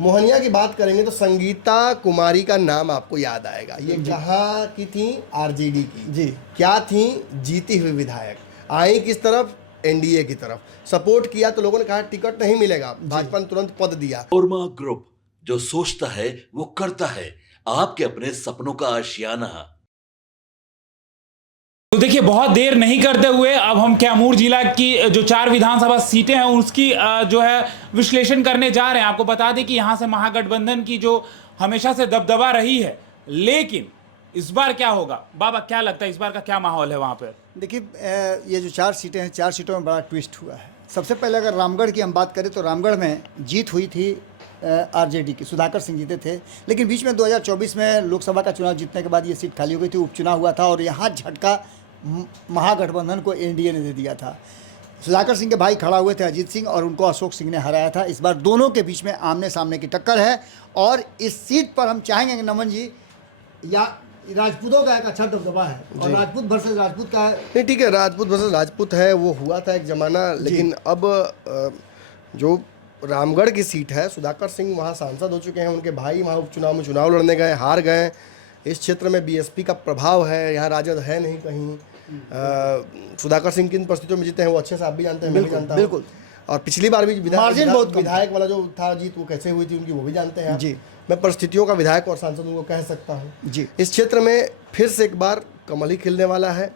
मोहनिया की बात करेंगे तो संगीता कुमारी का नाम आपको याद आएगा। ये कहाँ की थी? आरजेडी की। जी। क्या थी? जीती हुई विधायक। आई किस तरफ? एनडीए की तरफ। सपोर्ट किया तो लोगों ने कहा टिकट नहीं मिलेगा, भाजपा ने तुरंत पद दिया। ओरमा ग्रुप, जो सोचता है वो करता है। आपके अपने सपनों का आशियाना। तो देखिए, बहुत देर नहीं करते हुए अब हम कैमूर जिला की जो 4 विधानसभा सीटें हैं उसकी जो है विश्लेषण करने जा रहे हैं। आपको बता दें कि यहां से महागठबंधन की जो हमेशा से दबदबा रही है, लेकिन इस बार क्या होगा? बाबा, क्या लगता है इस बार का क्या माहौल है वहां पर? देखिए, ये जो 4 सीटें हैं, 4 सीटों में बड़ा ट्विस्ट हुआ है। सबसे पहले अगर रामगढ़ की हम बात करें तो रामगढ़ में जीत हुई थी आरजेडी की, सुधाकर सिंह जीते थे। लेकिन बीच में 2024 में लोकसभा का चुनाव जीतने के बाद ये सीट खाली हो गई थी, उपचुनाव हुआ था और यहाँ झटका महागठबंधन को एनडीए ने दे दिया था। सुधाकर सिंह के भाई खड़ा हुए थे अजीत सिंह, और उनको अशोक सिंह ने हराया था। इस बार दोनों के बीच में आमने सामने की टक्कर है और इस सीट पर हम चाहेंगे कि नमन जी, या राजपूतों का एक अच्छा दबदबा है और राजपूत वर्सेस राजपूत का है। नहीं, ठीक है, राजपूत वर्सेस राजपूत है, वो हुआ था एक जमाना। लेकिन अब जो रामगढ़ की सीट है, सुधाकर सिंह वहाँ सांसद हो चुके हैं, उनके भाई वहाँ उपचुनाव में चुनाव लड़ने गए, हार गए। इस क्षेत्र में बीएसपी का प्रभाव है, यहाँ राजद है नहीं कहीं। सुधाकर सिंह किन परिस्थितियों में जीते हैं वो अच्छे से आप भी जानते हैं, मैं भी जानता हूँ। बिल्कुल। और पिछली बार भी बहुत विधायक वाला जो था जीत, वो कैसे हुई थी उनकी, वो भी जानते हैं जी। मैं परिस्थितियों का विधायक और सांसद उनको कह सकता हूँ जी। इस क्षेत्र में फिर से एक बार कमल ही खिलने वाला है।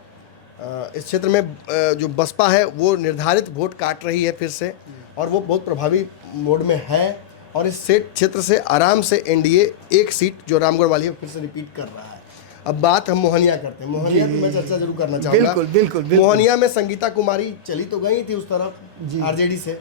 इस क्षेत्र में जो बसपा है वो निर्धारित वोट काट रही है फिर से, और वो बहुत प्रभावी मोड में है। और इस क्षेत्र से आराम से एनडीए एक सीट जो रामगढ़ वाली है फिर से रिपीट कर रहा है। अब बात हम मोहनिया करते हैं। मोहनिया की मैं चर्चा जरूर करना चाहूँगा। बिल्कुल। मोहनिया में संगीता कुमारी चली तो गई थी उस तरफ आरजेडी से,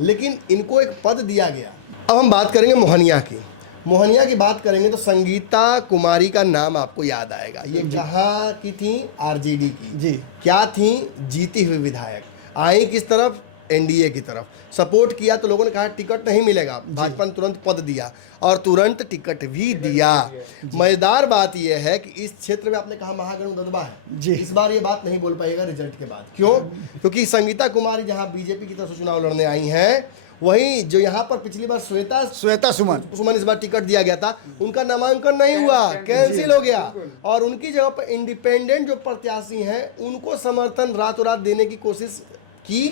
लेकिन इनको एक पद दिया गया। अब हम बात करेंगे मोहनिया की। मोहनिया की बात करेंगे तो संगीता कुमारी का नाम आपको याद आएगा। ये कहाँ की थी? आरजेडी की। जी। क्या थी? जीती हुई विधायक। आई किस तरफ? एनडीए की तरफ। सपोर्ट किया तो लोगों ने कहा टिकट नहीं मिलेगा, भाजपा ने तुरंत पद दिया और तुरंत टिकट भी दिया। मजेदार बात यह है कि इस क्षेत्र में आपने कहा महागठबंधन दबदबा है जी। इस बार ये बात नहीं बोल पाएगा रिजल्ट के बाद। क्यों? क्योंकि संगीता कुमारी जहां बीजेपी की तरफ से चुनाव लड़ने आई हैं, वहीं जो यहाँ पर पिछली बार श्वेता सुमन इस बार टिकट दिया गया था, उनका नामांकन नहीं हुआ, कैंसिल हो गया। और उनकी जगह पर इंडिपेंडेंट जो प्रत्याशी हैं उनको समर्थन रातों रात देने की कोशिश की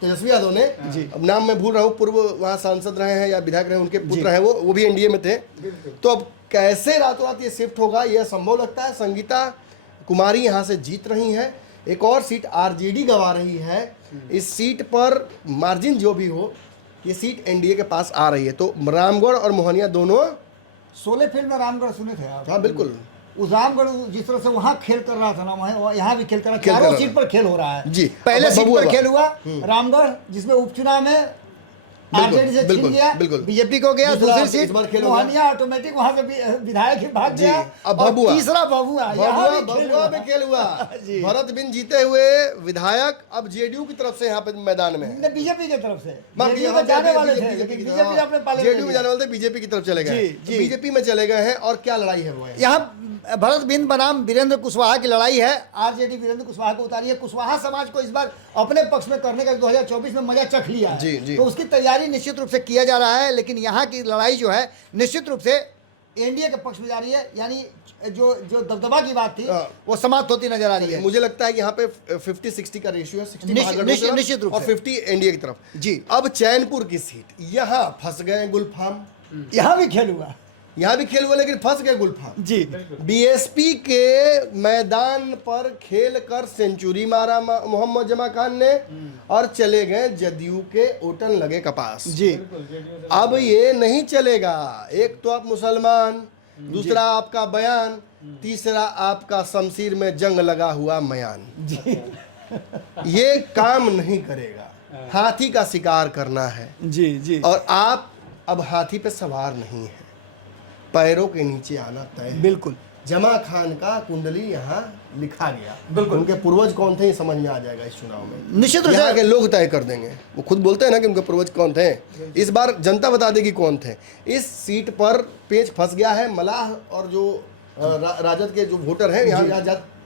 तेजस्वी यादव ने। अब नाम मैं भूल रहा हूँ, पूर्व वहाँ सांसद रहे हैं या विधायक रहे, उनके पुत्र हैं, वो भी एनडीए में थे। तो अब कैसे रातों रात ये शिफ्ट होगा, यह संभव लगता है। संगीता कुमारी यहाँ से जीत रही हैं, एक और सीट आरजेडी गंवा रही है। इस सीट पर मार्जिन जो भी हो, ये सीट एनडीए के पास आ रही है। तो रामगढ़ और मोहनिया दोनों 16 फील्ड में रामगढ़ सुने थे आप? हाँ बिल्कुल। उस रामगढ़ जिस तरह से वहाँ खेल कर रहा था ना, वहाँ यहाँ भी खेल कर रहा है। चारों सीट पर खेल हो रहा है जी। पहले सीट पर खेल हुआ रामगढ़, जिसमें उपचुनाव में आरजेडी से छीन गया, बीजेपी को गया। दूसरी सीट मोहनिया ऑटोमेटिक वहाँ से विधायक ही भाग गया। अब और तीसरा भभुआ में खेल हुआ। भरत बिन जीते हुए विधायक अब जेडीयू की तरफ से यहाँ पे मैदान में, बीजेपी की तरफ से जाने वाले थे, जेडीयू में जाने वाले थे, बीजेपी की तरफ चले गए, बीजेपी में चले गए हैं। और क्या लड़ाई है वो? यहाँ भरत बिंद बनाम वीरेंद्र कुशवाहा की लड़ाई है। आरजेडी वीरेंद्र कुशवाहा को उतारी है। कुशवाहा समाज को इस बार अपने पक्ष में करने का 2024 में मजा चख लिया है, तो उसकी तैयारी निश्चित रूप से किया जा रहा है। लेकिन यहाँ की लड़ाई जो है निश्चित रूप से एनडीए के पक्ष में जा रही है, यानी जो दबदबा की बात थी वो समाप्त होती नजर आ रही है। मुझे लगता है कि यहाँ पे 50-60 का रेशियो है, 60 निश्चित रूप और 50 एनडीए की तरफ। जी। अब चैनपुर की सीट, यहाँ फंस गए गुलफाम। यहाँ भी खेल हुआ, लेकिन फंस गए गुलफाम जी। बीएसपी के मैदान पर खेल कर सेंचुरी मारा मोहम्मद जमा खान ने और चले गए जदयू के ओटन लगे कपास जी। अब ये नहीं चलेगा। एक तो आप मुसलमान, दूसरा आपका बयान, तीसरा आपका शमशीर में जंग लगा हुआ मयान जी। ये काम नहीं करेगा। हाथी का शिकार करना है जी। और आप अब हाथी पे सवार नहीं है, पैरों के नीचे आना तय। बिल्कुल। जमा खान का कुंडली यहाँ लिखा गया, बिल्कुल। उनके पूर्वज कौन थे ये समझ में आ जाएगा इस चुनाव में, निश्चित रूप से के लोग तय कर देंगे। वो खुद बोलते हैं ना कि उनके पूर्वज कौन थे, इस बार जनता बता देगी कौन थे। इस सीट पर पेच फंस गया है। मलाह और जो राजद के जो वोटर हैं यहाँ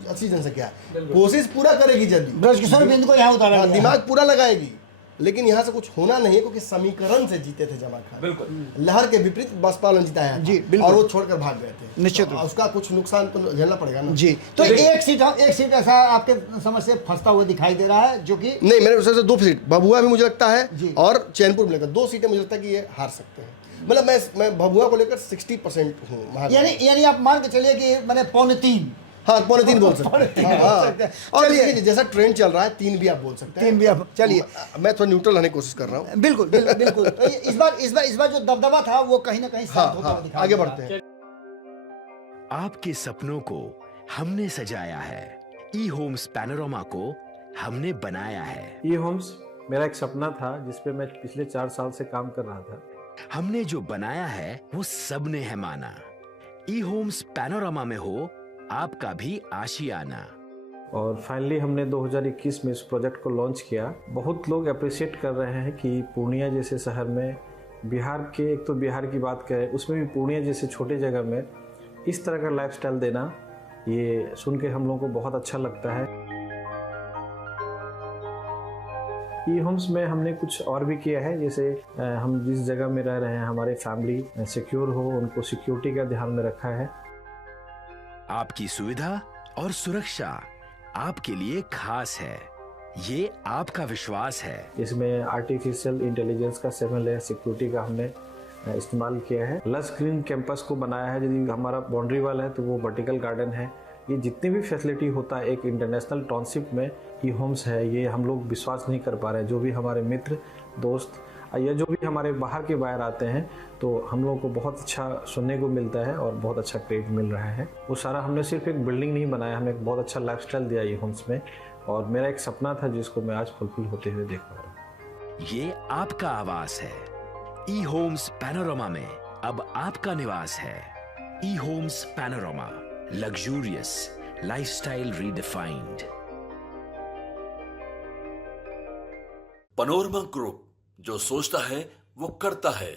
अच्छी जनसंख्या है, कोशिश पूरा करेगी जदयू, ब्रजकिशोर बिंद को यहाँ उतारा, दिमाग पूरा लगाएगी। लेकिन यहाँ से कुछ होना नहीं है, क्योंकि समीकरण से जीते थे जमा खान। बिल्कुल। लहर के विपरीत बसपा वालों ने जिताया था। जी, बिल्कुल। और वो छोड़कर भाग गए थे। निश्चित तो रूप। उसका कुछ नुकसान तो झेलना पड़ेगा ना। जी, तो एक सीट ऐसा आपके समझ से फंसता हुआ दिखाई दे रहा है, जो कि नहीं, मेरे हिसाब से 2 सीट भभुआ भी मुझे लगता जी। है और चैनपुर में लेकर 2 सीटें मुझे लगता है कि ये हार सकते हैं। मतलब मैं भभुआ को लेकर 60% हूँ। यानी आप मान के चलिए कि मैंने 2.25 हाँ, 3.25 बोल सकते हैं। हाँ, और चलिए। देखिए जैसा ट्रेंड चल रहा है 3 भी आप बोल सकते हैं। 3 भी आप चलिए। मैं थोड़ा न्यूट्रल रहने की कोशिश कर रहा हूँ। बिल्कुल बिल्कुल। तो इस बार जो दबदबा था वो कहीं ना कहीं शांत होता हुआ दिखाई आगे दे रहा बढ़ते हैं। आपके सपनों को हमने सजाया है, ई होम्स पैनोरामा को हमने बनाया है। ई होम्स मेरा एक सपना था जिस पे मैं पिछले 4 साल से काम कर रहा था। हमने जो बनाया है वो सबने है माना। ई होम्स पैनोरामा में हो आपका भी आशियाना। और फाइनली हमने 2021 में इस प्रोजेक्ट को लॉन्च किया। बहुत लोग अप्रिशिएट कर रहे हैं कि पूर्णिया जैसे शहर में, बिहार के, एक तो बिहार की बात करें उसमें भी पूर्णिया जैसे छोटे जगह में इस तरह का लाइफस्टाइल देना, ये सुन के हम लोगों को बहुत अच्छा लगता है। ई होम्स में हमने कुछ और भी किया है, जैसे हम जिस जगह में रह रहे हैं हमारे फैमिली सिक्योर हो, उनको सिक्योरिटी का ध्यान में रखा है। आपकी सुविधा और सुरक्षा आपके लिए खास है, ये आपका विश्वास है। इसमें आर्टिफिशियल इंटेलिजेंस का 7 लेयर सिक्योरिटी का हमने इस्तेमाल किया है। लस ग्रीन कैंपस को बनाया है। यदि हमारा बाउंड्री वाल है तो वो वर्टिकल गार्डन है। ये जितनी भी फैसिलिटी होता है एक इंटरनेशनल टाउनशिप में ई होम्स है, ये हम लोग विश्वास नहीं कर पा रहे हैं। जो भी हमारे मित्र दोस्त या जो भी हमारे बाहर के बाहर आते हैं तो हम लोगों को बहुत अच्छा सुनने को मिलता है और बहुत अच्छा क्रेडिट मिल रहा है। वो सारा हमने सिर्फ एक बिल्डिंग नहीं बनाया, हमें एक बहुत अच्छा लाइफस्टाइल दिया ई होम्स में, और मेरा एक सपना था जिसको मैं आज फुलफिल होते हुए देख पा रहा हूँ। ये आपका आवास है। ई होम्स पैनोरामा में अब आपका निवास है। E Homes Panorama, luxurious lifestyle redefined. Panorama group, जो सोचता है वो करता है।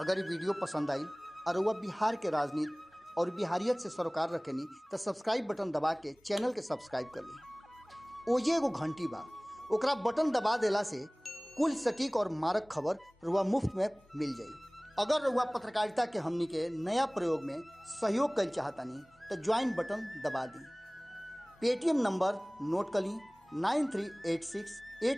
अगर ये वीडियो पसंद आई और वह बिहार के राजनीति और बिहारियत से सरोकार रखेनी तो सब्सक्राइब बटन दबा के चैनल के सब्सक्राइब कर ली। ओजे एगो घंटी बा, ओकरा बटन दबा देला से कुल सटीक और मारक खबर रुआ मुफ्त में मिल जाई। अगर रुआ पत्रकारिता के हमनी के नया प्रयोग में सहयोग कर चाहतानी तो ज्वाइन बटन दबा दी। पेटीएम नंबर नोट कर ली 9386